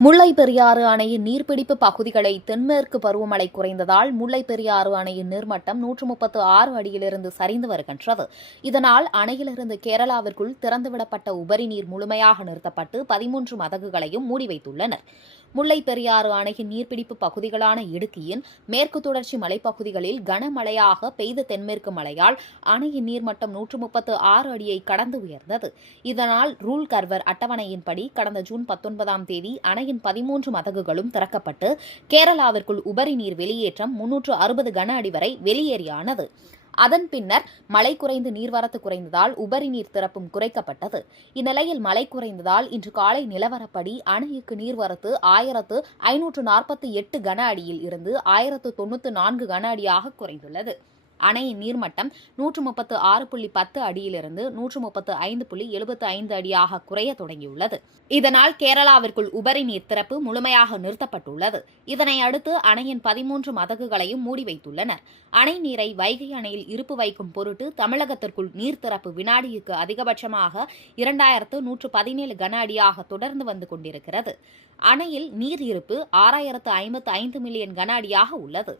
முல்லைப் பெரியாறு அணையின் நீர்பிடிப்பு பகுதிகளை தென்மேற்கு பருவமழை குறைந்ததால் முல்லைப் பெரியாறு அணையின் நீர்மட்டம் 136 அடியிலிருந்து சரிந்து வருகின்றது. இதனால் அணையிலிருந்து கேரளாவிற்குள் திறந்துவிடப்பட்ட உபரி நீர் முழுமையாக நிறுத்தப்பட்டு 13 மதகுகளையும் மூடி வைத்துள்ளனர். முல்லைப் பெரியாறு அணையின் நீர்பிடிப்பு பகுதிகளான இடுக்கியின் மேற்கு தொடர்ச்சி மலைப்பகுதிகளில் கனமழையாக பெய்த தென்மேற்கு மழையால் அணையின் நீர்மட்டம் 136 அடியை கடந்து உயர்ந்தது. இதனால் ரூல் கர்வர் அட்டவணையின்படி கடந்த ஜூன் 19ஆம் தேதி அணையின் 13 மதகுகளும் திறக்கப்பட்டு கேரளாவிற்குள் உபரி நீர் வெளியேற்றம் 360 கன அடி வரை வெளியேறியானது. அதன் பின்னர் மழை குறைந்து நீர்வரத்து குறைந்ததால் உபரி நீர் திறப்பும் குறைக்கப்பட்டது. இந்நிலையில் மழை குறைந்ததால் இன்று காலை நிலவரப்படி அணைக்கு நீர்வரத்து 1548 கன அடியில் இருந்து 1094 கன அடியாக குறைந்துள்ளது. அணையின் நீர்மட்டம் 136.10 அடியிலிருந்து 135.75 அடியாக குறைய தொடங்கியுள்ளது. இதனால் கேரளாவிற்குள் உபரி நீர் திறப்பு முழுமையாக நிறுத்தப்பட்டுள்ளது. இதனை அடுத்து அணையின் 13 மதகுகளையும் மூடி வைத்துள்ளனர். அணை நீரை வைகை அணையில் இருப்பு வைக்கும் பொருட்டு தமிழகத்திற்குள் நீர் திறப்பு வினாடிக்கு அதிகபட்சமாக 2117 கன அடியாக தொடர்ந்து வந்து கொண்டிருக்கிறது. அணையில் நீர் இருப்பு 6055 மில்லியன் கன அடியாக உள்ளது.